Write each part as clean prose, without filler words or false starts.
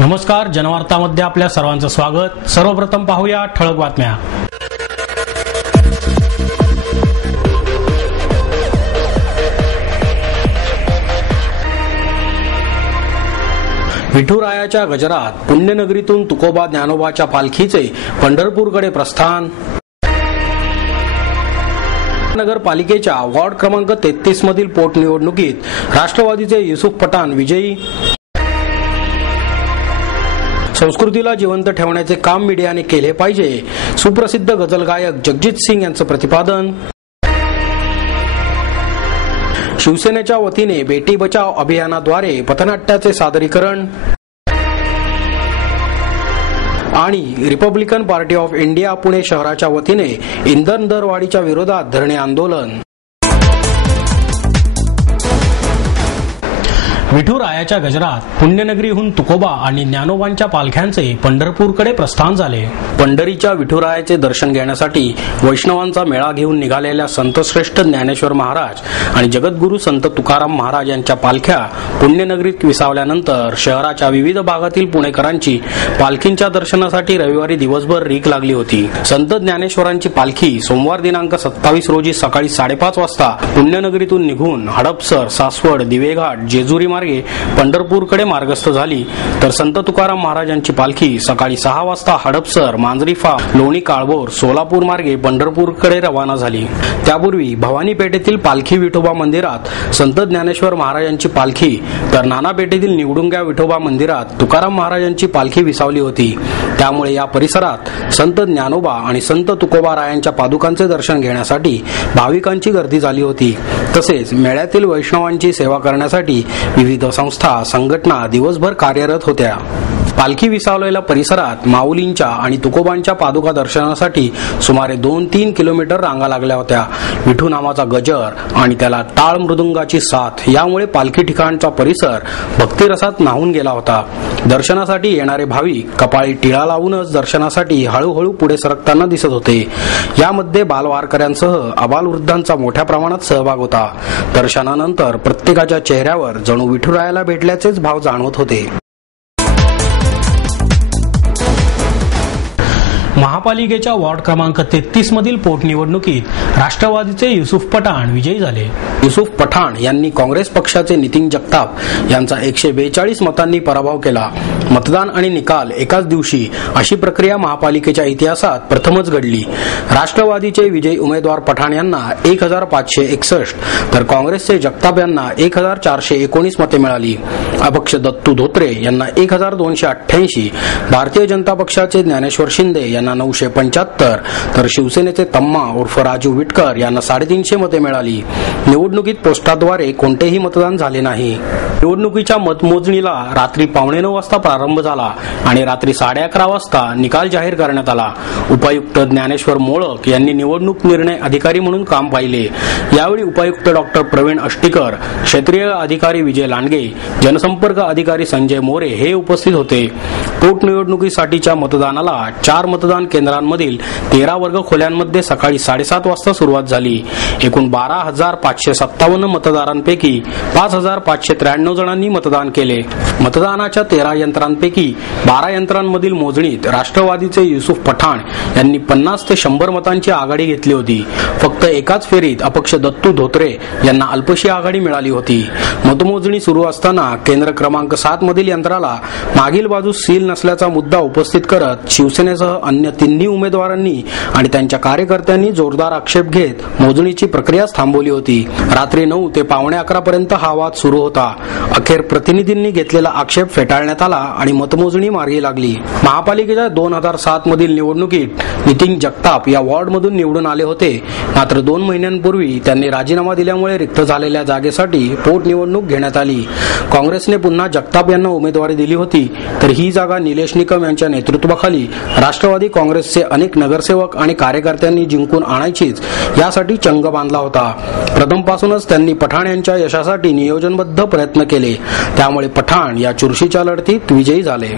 नमस्कार, जनवार्तामध्ये आपल्या सर्वांचं स्वागत। सर्वप्रथम पाहूया ठळक बातम्या। विठुरायाच्या गजरात पुण्यनगरीतून तुकोबा ज्ञानोबाच्या पालखीचे पंढरपूरकडे प्रस्थान। नगरपालिकेच्या वॉर्ड क्रमांक 33 मधील पोटनिवडणुकीत राष्ट्रवादीचे युसुफ पठाण विजयी। संस्कृतीला जिवंत ठेवण्याचे काम मीडियाने केले पाहिजे, सुप्रसिद्ध गझल गायक जगजीत सिंग यांचं प्रतिपादन। शिवसेनेच्या वतीने बेटी बचाव अभियानाद्वारे पथनाट्याचे सादरीकरण आणि Republican party of India Pune शहराच्या वतीने इंधन दरवाढीच्या विरोधात धरणे आंदोलन। विठुरायाच्या गजरात पुण्यनगरीहून तुकोबा आणि ज्ञानोबांच्या पालख्यांचे पंढरपूरकडे प्रस्थान झाले। पंढरीच्या विठुरायाचे दर्शन घेण्यासाठी वैष्णवांचा मेळा घेऊन निघालेल्या संतश्रेष्ठ ज्ञानेश्वर महाराज आणि जगद्गुरू संत तुकाराम महाराज यांच्या पालख्या पुण्यनगरीत विसावल्यानंतर शहराच्या विविध भागातील पुणेकरांची पालखींच्या दर्शनासाठी रविवारी दिवसभर रीक लागली होती। संत ज्ञानेश्वरांची पालखी सोमवार दिनांक 27 रोजी सकाळी 5:30 वाजता पुण्यनगरीतून निघून हडपसर, सासवड, दिवेघाट, जेजुरी मार्गे पंढरपूरकडे मार्गस्थ झाली, तर संत तुकाराम महाराजांची पालखी सकाळी 6 वाजता हडपसर, मांजरीफा, लोणी काळभोर, सोलापूर मार्गे पंढरपूरकडे रवाना झाली। त्यापूर्वी भवानी पेठेतील पालखी विठोबा मंदिरात संत ज्ञानेश्वर महाराजांची पालखी, तर नाना पेठेतील निवडुंग्या विठोबा मंदिरात तुकाराम महाराजांची पालखी विसावली होती। त्यामुळे या परिसरात संत ज्ञानोबा आणि संत तुकोबा रायांच्या पादुकांचे दर्शन घेण्यासाठी भाविकांची गर्दी झाली होती। तसेच मेळ्यातील वैष्णवांची सेवा करण्यासाठी विविध संस्था, संघटना दिवसभर कार्यरत होत्या। पालखी विसावलेल्या परिसरात माऊलींच्या आणि तुकोबांच्या पादुका दर्शनासाठी सुमारे 2-3 किलोमीटर रांगा लागल्या होत्या। विठू नामाचा गजर आणि त्याला टाळ मृदुंगाची साथ यामुळे पालखी ठिकाणचा परिसर भक्तिरसात न्हाऊन गेला होता। दर्शनासाठी येणारे भाविक कपाळी टिळा लावूनच दर्शनासाठी हळूहळू पुढे सरकताना दिसत होते। यामध्ये बालवारकऱ्यांसह आबालवृद्धांचा मोठ्या प्रमाणात सहभाग होता। दर्शनानंतर प्रत्येकाच्या चेहऱ्यावर जणू विठुरायाला भेटल्याचेच भाव जाणवत होते। महापालिकेच्या वॉर्ड क्रमांक 33 मधील पोटनिवडणुकीत राष्ट्रवादीचे युसुफ पठाण विजयी झाले। युसुफ पठाण यांनी काँग्रेस पक्षाचे नितीन जगताप यांचा 142 मतांनी पराभव केला। मतदान आणि निकाल एकाच दिवशी अशी प्रक्रिया महापालिकेच्या इतिहासात प्रथमच घडली। राष्ट्रवादीचे विजयी उमेदवार पठाण यांना 1561 तर काँग्रेसचे जगताप यांना 1419 मते मिळाली। अपक्ष दत्तू धोत्रे यांना 1288, भारतीय जनता पक्षाचे ज्ञानेश्वर शिंदे यांना 975 तर शिवसेनेचे तम्मा उर्फ राजू विटकर यांना 350 मते मिळाली। निवडणुकीत पोस्टाद्वारे कोणतेही मतदान झाले नाही। निवडणुकीच्या मतमोजणीला रात्री 9:15 वाजता प्रारंभ झाला आणि रात्री 11:30 वाजता निकाल जाहीर करण्यात आला। उपायुक्त ज्ञानेश्वर मोळक यांनी निवडणूक निर्णय अधिकारी म्हणून काम पाहिले। यावेळी उपायुक्त डॉक्टर प्रवीण अष्टीकर, क्षेत्रीय अधिकारी विजय लांडगे, जनसंपर्क अधिकारी संजय मोरे हे उपस्थित होते। पोटनिवडणुकीसाठीच्या मतदानाला 4 मतदान केंद्रांमधील 13 वर्ग खोल्यांमध्ये सकाळी 7:30 वाजता सुरुवात झाली। एकूण 12,557 मतदारांपैकी 5,593 जणांनी मतदान केले। मतदानाच्या 13 यंत्रांपैकी 12 यंत्रांमधील मोजणीत राष्ट्रवादीचे युसुफ पठाण यांनी 50 ते 100 मतांची आघाडी घेतली होती। फक्त एकाच फेरीत अपक्ष दत्तू धोत्रे यांना अल्पशी आघाडी मिळाली होती। मतमोजणी सुरू असताना केंद्र क्रमांक 7 मधील यंत्राला मागील बाजूस सील नसल्याचा मुद्दा उपस्थित करत शिवसेनेसह अन्य तिन्ही उमेदवारांनी आणि त्यांच्या कार्यकर्त्यांनी जोरदार आक्षेप घेत मोजणीची प्रक्रिया थांबवली होती। रात्री 9 ते 11:15 पर्यंत हा वाद सुरू होता। अखेर प्रतिनिधींनी घेतलेला आक्षेप फेटाळण्यात आला आणि मतमोजणी मार्गी लागली। महापालिकेच्या 2007 मधील निवडणुकीत नितीन जगताप या वॉर्डमधून निवडून आले होते, मात्र 2 महिन्यांपूर्वी त्यांनी राजीनामा दिल्यामुळे रिक्त झालेल्या जागेसाठी पोटनिवडणूक घेण्यात आली। काँग्रेसने पुन्हा जगताप यांना उमेदवारी दिली होती, तर ही जागा निलेश निकम यांच्या नेतृत्वाखाली राष्ट्रवादी काँग्रेसचे अनेक नगरसेवक आणि कार्यकर्त्यांनी जिंकून आणायचीच यासाठी चंग बांधला होता। प्रथमपासूनच त्यांनी पठाण यांच्या यशासाठी नियोजनबद्ध प्रयत्न केले, त्यामुळे पठाण या चुरशीच्या लढतीत विजयी झाले।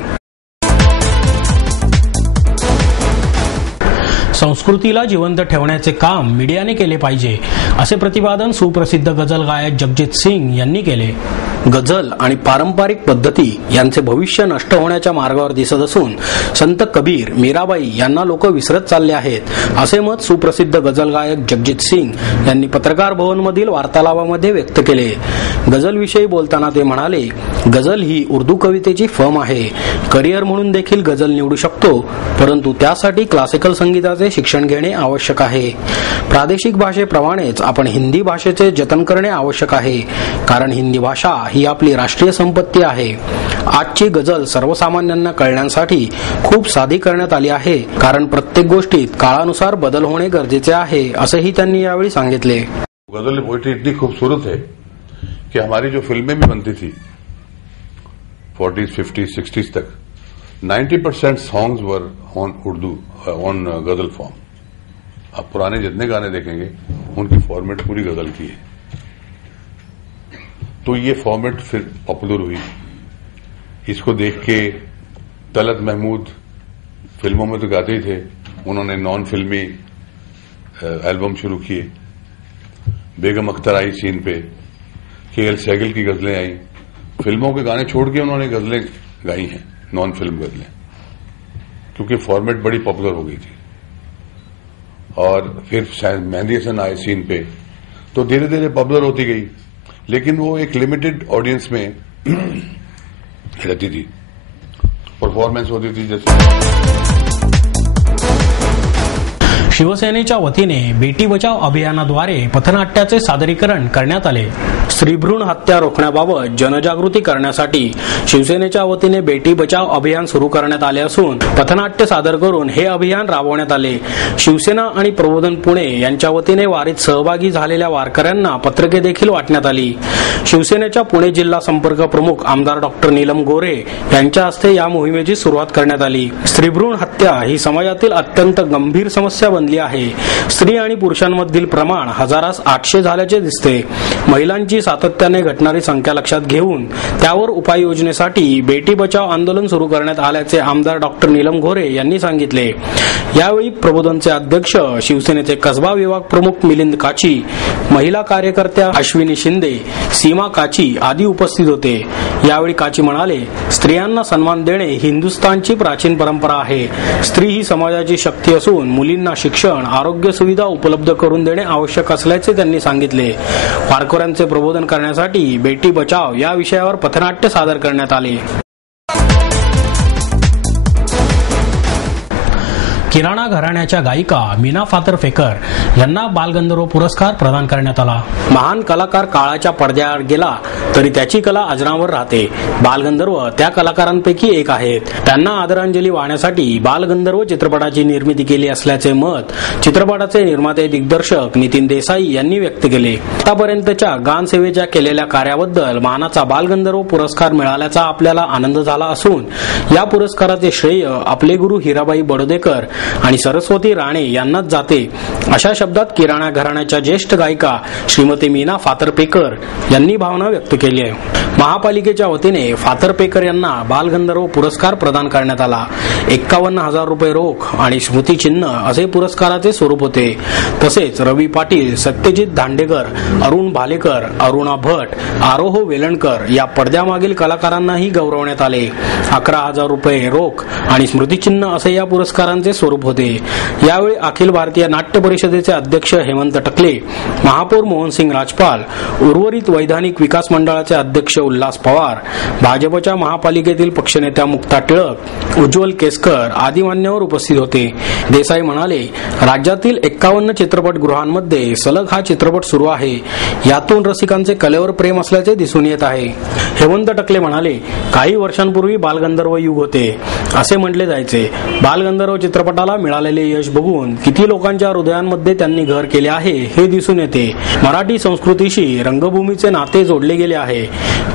संस्कृतीला जिवंत ठेवण्याचे काम मीडियाने केले पाहिजे, असे प्रतिपादन सुप्रसिद्ध गझल गायक जगजीत सिंग यांनी केले। गझल आणि पारंपरिक पद्धती यांचे भविष्य नष्ट होण्याच्या मार्गावर दिसत असून संत कबीर, मीराबाई यांना लोक विसरत चालले आहेत असे मत सुप्रसिद्ध गझल गायक जगजीत सिंग यांनी पत्रकार भवन मधील वार्तालापामध्ये व्यक्त केले. गझल विषयी बोलताना ते म्हणाले, गझल ही उर्दू कवितेची फर्म आहे. करिअर म्हणून देखील गझल निवडू शकतो, परंतु त्यासाठी क्लासिकल संगीताचे शिक्षण घेणे आवश्यक आहे. प्रादेशिक भाषेप्रमाणेच आपण हिंदी भाषेचे जतन करणे आवश्यक आहे, कारण हिंदी भाषा ही आपली राष्ट्रीय संपत्ती आहे. आजची गझल सर्वसामान्यांना कळण्यासाठी खूप साधी करण्यात आली आहे, कारण प्रत्येक गोष्टीत काळानुसार बदल होणे गरजेचे आहे असंही त्यांनी यावेळी सांगितले. गजल पोइट्री इतनी खूबसूरत है कि हमारी जो फिल्में भी बनती थी 40s, 50s, 60s तक 90% songs were on Urdu, on गजल फॉर्म. आप पुराने जितने गाने देखेंगे उनकी फॉर्मेट पूरी गजल की है. तो ये फॉर्मेट फिर पॉपुलर हुई. इसको देख के तलत महमूद फिल्मों में तो गाते ही थे, उन्होंने नॉन फिल्मी एल्बम शुरू किए. बेगम अख्तर आई सीन पे, KL सहगल की गजलें आई. फिल्मों के गाने छोड़ के उन्होंने गजलें गाई हैं, नॉन फिल्म गजलें, क्योंकि फॉर्मेट बड़ी पॉपुलर हो गई थी. और फिर मेहंदी हसन आए सीन पे, तो धीरे धीरे पॉपुलर होती गई, लेकिन वो एक लिमिटेड ऑडियंस में रहती थी. परफॉर्मेंस होती थी जैसे शिवसेनेच्या वतीने बेटी बचाव अभियानाद्वारे पथनाट्याचे सादरीकरण करण्यात आले. स्त्रीभ्रूण हत्या रोखण्याबाबत जनजागृती करण्यासाठी शिवसेनेच्या वतीने बेटी बचाव अभियान सुरू करण्यात आले असून पथनाट्य सादर करून हे अभियान राबवण्यात आले. शिवसेना आणि प्रबोधन पुणे यांच्या वतीने वारीत सहभागी झालेल्या वारकऱ्यांना पत्रके देखील वाटण्यात आली. शिवसेनेच्या पुणे जिल्हा संपर्क प्रमुख आमदार डॉक्टर नीलम गोरे यांच्या हस्ते या मोहिमेची सुरुवात करण्यात आली. स्त्रीभ्रूण हत्या ही समाजातील अत्यंत गंभीर समस्या बनली आहे. स्त्री आणि पुरुषांमधील प्रमाण हजारास 800 झाल्याचे दिसते. महिलांची सातत्याने घटणारी संख्या लक्षात घेऊन त्यावर उपाययोजनेसाठी बेटी बचाव आंदोलन सुरू करण्यात आल्याचे आमदार डॉक्टर नीलम गोरे यांनी सांगितले. यावेळी प्रबोधनचे अध्यक्ष, शिवसेनेचे कसबा विभाग प्रमुख मिलिंद काची, महिला कार्यकर्त्या अश्विनी शिंदे, सीमा काची आदी उपस्थित होते. यावेळी काची म्हणाले, स्त्रियांना सन्मान देणे हिंदुस्थानची प्राचीन परंपरा आहे. स्त्री ही समाजाची शक्ती असून मुलींना शिक्षण, आरोग्य सुविधा उपलब्ध करून देणे आवश्यक असल्याचे त्यांनी सांगितले. वारकऱ्यांचे प्रबोधन करण्यासाठी बेटी बचाव या विषयावर पथनाट्य सादर करण्यात आले. किराणा घराण्याच्या गायिका मीना फातर्फेकर यांना बालगंधर्व पुरस्कार प्रदान करण्यात आला. महान कलाकार काळाच्या पडद्याआड गेला तरी त्याची कला अजरामर राहते. बालगंधर्व त्या कलाकारांपैकी एक आहेत. त्यांना आदरांजली वाहण्यासाठी बालगंधर्व चित्रपटाची निर्मिती केली असल्याचे मत चित्रपटाचे निर्माते दिग्दर्शक नितीन देसाई यांनी व्यक्त केले. आतापर्यंतच्या गानसेवेच्या केलेल्या कार्याबद्दल मानाचा बालगंधर्व पुरस्कार मिळाल्याचा आपल्याला आनंद झाला असून या पुरस्काराचे श्रेय आपले गुरु हिराबाई बडोदेकर आणि सरस्वती राणे यांनाच जाते, अशा शब्दात किराणा घराण्याच्या ज्येष्ठ गायिका श्रीमती मीना फातर्फेकर यांनी भावना व्यक्त केली आहे. महापालिकेच्या वतीने फातर्फेकर यांना बालगंधर्व पुरस्कार प्रदान करण्यात आला. 51,000 रुपये रोख आणि स्मृतिचिन्ह असे पुरस्काराचे स्वरूप होते. तसेच रवी पाटील, सत्यजित दांडेकर, अरुण भालेकर, अरुणा भट, आरोह वेलणकर या पडद्यामागील कलाकारांनाही गौरवण्यात आले. 11,000 रुपये रोख आणि स्मृतिचिन्ह असे या पुरस्कारांचे स्वरूप होते. यावेळी अखिल भारतीय नाट्य परिषदेचे अध्यक्ष हेमंत टकले, महापौर मोहनसिंग राजपाल, उर्वरित वैधानिक विकास मंडळाचे अध्यक्ष उल्हास पवार, भाजपच्या महापालिकेतील पक्षनेत्या मुक्ता टिळक, उज्ज्वल केसकर आदी मान्यवर उपस्थित होते. देसाई म्हणाले, राज्यातील 51 चित्रपटगृहांमध्ये सलग हा चित्रपट सुरू आहे. यातून रसिकांचे कलेवर प्रेम असल्याचे दिसून येत आहे. हेमंत टकले म्हणाले, काही वर्षांपूर्वी बालगंधर्व युग होते असे म्हटले जायचे. बालगंधर्व चित्रपटाला मिळालेले यश बघून किती लोकांच्या हृदयांमध्ये त्यांनी घर केले आहे हे दिसून येते. मराठी संस्कृतीशी रंगभूमीचे नाते जोडले गेले आहे.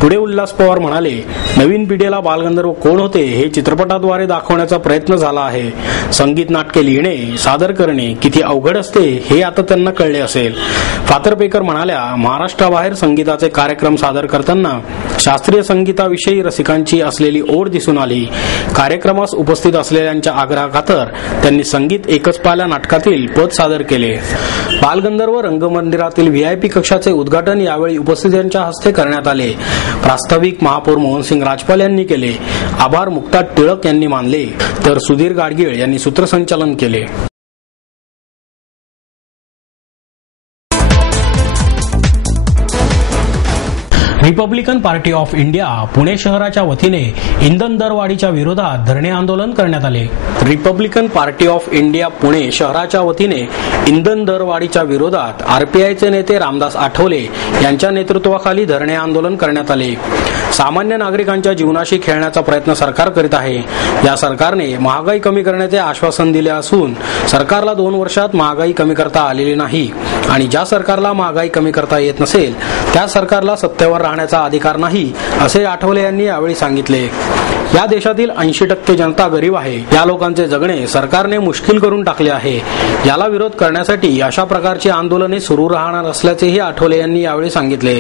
पुढे उल्हास पवार म्हणाले, नवीन पिढीला बालगंधर्व कोण होते हे चित्रपटाद्वारे दाखवण्याचा प्रयत्न झाला आहे. संगीत नाटके लिहिणे, सादर करणे किती अवघड असते हे आता त्यांना कळले असेल. फातर्फेकर म्हणाल्या, महाराष्ट्राबाहेर संगीताचे कार्यक्रम सादर करताना शास्त्रीय संगीताविषयी रसिकांची असलेली ओढ दिसून आली. कार्यक्रमास उपस्थित असलेल्यांच्या आग्रहाखातर त्यांनी संगीत एकच पाल्या नाटकातील पद सादर केले. बालगंधर्व रंगमंदिरातील व्हीआयपी कक्षाचे उद्घाटन यावेळी उपस्थितांच्या हस्ते करण्यात आले. प्रास्ताविक महापौर मोहनसिंग राजपाल यांनी केले. आभार मुक्ता टिळक यांनी मानले तर सुधीर गाडगीळ यांनी सूत्रसंचालन केले. Republican party of India Pune शहराच्या वतीने इंधन दरवाढीच्या विरोधात धरणे आंदोलन करण्यात आले. Republican party of India Pune शहराच्या वतीने इंधन दरवाढीच्या विरोधात आरपीआयचे नेते रामदास आठवले यांच्या नेतृत्वाखाली धरणे आंदोलन करण्यात आले. सामान्य नागरिकांच्या जीवनाशी खेळण्याचा प्रयत्न सरकार करीत आहे. या सरकारने महागाई कमी करण्याचे आश्वासन दिले असून सरकारला 2 वर्षात महागाई कमी करता आलेली नाही आणि ज्या सरकारला महागाई कमी करता येत नसेल त्या सरकारला सत्तेवर राहण्याचा अधिकार नाही असे आठवले यांनी यावेळी सांगितले. या देशातील 80% जनता गरीब आहे. या लोकांचे जगणे सरकारने मुश्किल करून टाकले आहे. याला विरोध करण्यासाठी अशा प्रकारची आंदोलने सुरू राहणार असल्याचेही आठवले यांनी यावेळी सांगितले.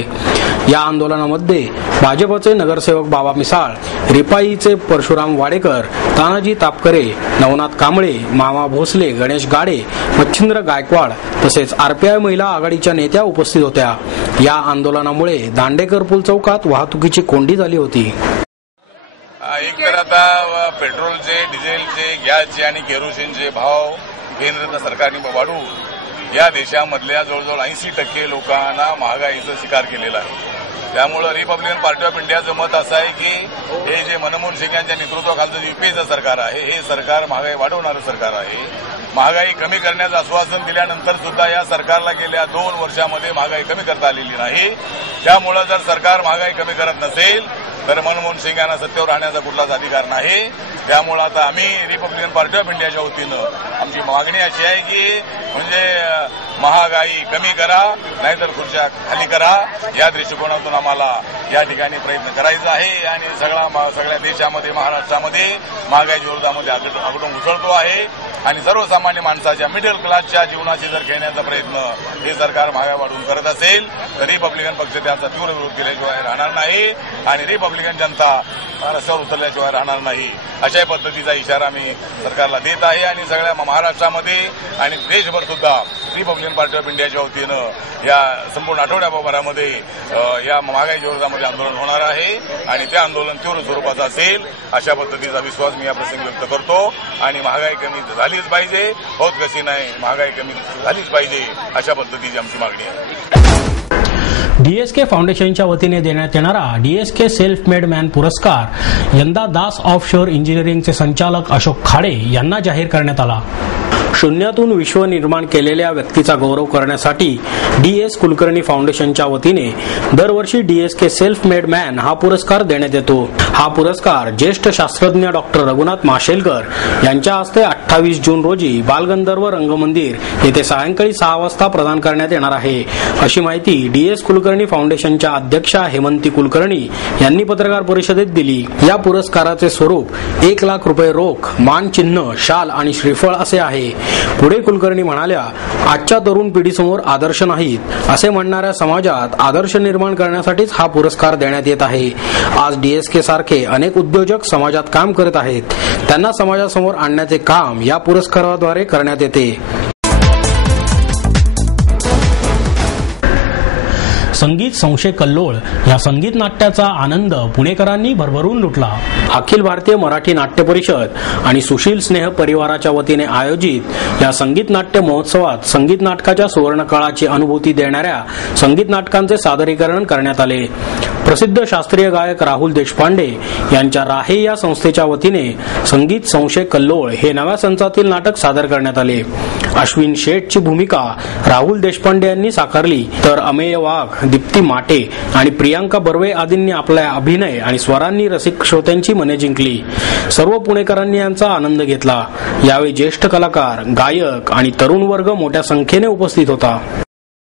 या आंदोलनामध्ये भाजपचे नगरसेवक बाबा मिसाळ, रिपाईचे परशुराम वाडेकर, तानाजी तापकरे, नवनाथ कांबळे, मामा भोसले, गणेश गाडे, मच्छिंद्र गायकवाड तसेच आरपीआय महिला आघाडीच्या नेत्या उपस्थित होत्या. या आंदोलनामुळे दांडेकर पूल चौकात वाहतुकीची कोंडी झाली होती. एक तर आता पेट्रोलचे, डिझेलचे, गॅसचे आणि केरोसिनचे भाव केंद्र सरकारने वाढवून या देशामधल्या जवळजवळ 80% लोकांना महागाईचा शिकार केलेला आहे. त्यामुळे रिपब्लिकन पार्टी ऑफ इंडियाचं मत असं आहे की हे जे मनमोहन सिंग यांच्या नेतृत्वाखालचं युपीएचं सरकार आहे हे सरकार महागाई वाढवणारं सरकार आहे. महागाई कमी करण्याचं आश्वासन दिल्यानंतर सुद्धा या सरकारला गेल्या 2 वर्षामध्ये महागाई कमी करता आलेली नाही. त्यामुळे जर सरकार महागाई कमी करत नसेल तर मनमोहन सिंग यांना सत्तेवर राहण्याचा कुठलाच अधिकार नाही. त्यामुळे आता आम्ही रिपब्लिकन पार्टी ऑफ इंडियाच्या वतीनं आमची मागणी अशी आहे की म्हणजे महागाई कमी करा नाहीतर खुर्च्या खाली करा या दृष्टिकोनातून आम्हाला या ठिकाणी प्रयत्न करायचा आहे. आणि सगळ्या देशामध्ये महाराष्ट्रामध्ये महागाईच्या विरोधामध्ये आगडून उसळतो आहे आणि सर्वसामान्य माणसाच्या मिडल क्लासच्या जीवनाशी जर खेळण्याचा प्रयत्न हे सरकार महागाई वाढवून करत असेल तर रिपब्लिकन पक्ष त्याचा तीव्र विरोध केल्याशिवाय राहणार नाही आणि रिपब्लिकन जनता रस्त्यावर उतरल्याशिवाय राहणार नाही अशा पद्धतीचा इशारा आम्ही सरकारला देत आहे. आणि सगळ्या महाराष्ट्रामध्ये आणि देशभर सुद्धा रिपब्लिकन पार्टी ऑफ इंडियाच्या वतीनं या संपूर्ण आठवड्याभरामध्ये या महागाईच्या विरोधामध्ये आंदोलन होणार आहे आणि ते आंदोलन तीव्र स्वरूपाचं असेल अशा पद्धतीचा विश्वास मी या प्रसंगी व्यक्त करतो. आणि महागाई कमी झालीच पाहिजे, होत कशी नाही, महागाई कमी झालीच पाहिजे अशा पद्धतीची आमची मागणी आहे. डीएसके फाउंडेशनच्या वतीने देण्यात येणारा डीएसके सेल्फ मेड मॅन पुरस्कार यंदा दास ऑफशोर इंजिनिअरिंगचे संचालक अशोक खाडे यांना जाहीर करण्यात आला. शून्यातून विश्व निर्माण केलेल्या व्यक्तीचा गौरव करण्यासाठी डीएस कुलकर्णी फाउंडेशनच्या वतीने दरवर्षी डीएसके सेल्फ मेड मॅन हा पुरस्कार देण्यात येतो. हा पुरस्कार ज्येष्ठ शास्त्रज्ञ डॉक्टर रघुनाथ माशेलकर यांच्या हस्ते 28 जून रोजी बालगंधर्व रंगमंदिर येथे सायंकाळी 6 वाजता प्रदान करण्यात येणार आहे अशी माहिती डीएस कुलकर्णी फाउंडेशनच्या अध्यक्षा हेमंती कुलकर्णी यांनी पत्रकार परिषदेत दिली. या पुरस्काराचे स्वरूप 1 लाख रुपये रोख, मानचिन्ह, शाल आणि श्रीफळ असे आहे. पुढे कुलकर्णी म्हणाल्या, आजच्या तरुण पिढीसमोर आदर्श नाहीत असे म्हणणाऱ्या समाजात आदर्श निर्माण करण्यासाठीच हा पुरस्कार देण्यात येत आहे. आज डीएसके सारखे अनेक उद्योजक समाजात काम करत आहेत. त्यांना समाजासमोर आणण्याचे काम या पुरस्काराद्वारे करण्यात येते. संगीत संशय कल्लोळ या संगीत नाट्याचा आनंद पुणेकरांनी भरभरून लुटला. अखिल भारतीय मराठी नाट्य परिषद आणि सुशील स्नेह परिवाराच्या वतीने आयोजित या संगीत नाट्य महोत्सवात संगीत नाटकाच्या सुवर्णकाळाची अनुभूती देणाऱ्या संगीत नाटकांचे सादरीकरण करण्यात आले. प्रसिद्ध शास्त्रीय गायक राहुल देशपांडे यांच्या राहे या संस्थेच्या वतीने संगीत संशय कल्लोळ हे नव्या संचातील नाटक सादर करण्यात आले. अश्विन शेठची भूमिका राहुल देशपांडे यांनी साकारली तर अमेय वाघ, दीप्ती माटे आणि प्रियांका बर्वे आदींनी आपला अभिनय आणि स्वरांनी रसिक श्रोत्यांची मने जिंकली. सर्व पुणेकरांनी यांचा आनंद घेतला. यावेळी ज्येष्ठ कलाकार, गायक आणि तरुण वर्ग मोठ्या संख्येने उपस्थित होता.